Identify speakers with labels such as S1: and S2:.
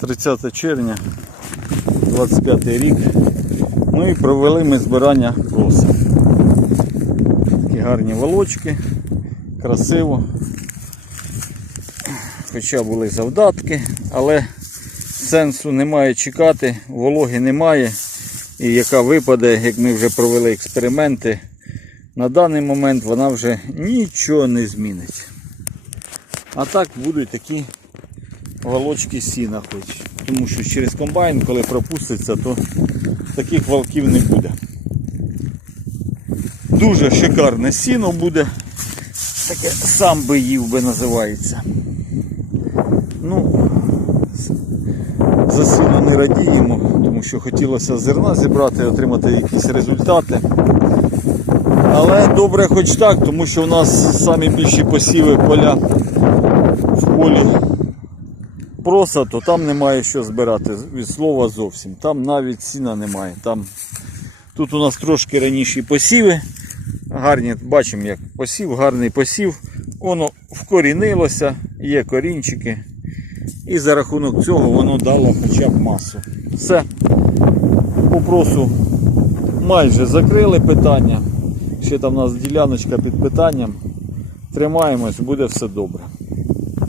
S1: 30 червня, 25 рік. Ну і провели ми збирання проса. Такі гарні волочки, красиво. Хоча були завдатки, але сенсу немає чекати, вологи немає. І яка випаде, як ми вже провели експерименти, на даний момент вона вже нічого не змінить. А так будуть такі волочки сіна хоч. Тому що через комбайн, коли пропуститься, то таких валків не буде. Дуже шикарне сіно буде. Таке сам би їв би називається. Ну, за сіно не радіємо, тому що хотілося зерна зібрати, отримати якісь результати. Але добре хоч так, тому що в нас самі більші посіви поля в полі проса, то там немає що збирати від слова зовсім. Там навіть сіна немає. Там... Тут у нас трошки раніші посіви. Гарні, бачимо, як посів, гарний посів. Воно вкорінилося, є корінчики. І за рахунок цього воно дало хоча б масу. Все. По просу майже закрили питання. Ще там у нас діляночка під питанням. Тримаємось, буде все добре.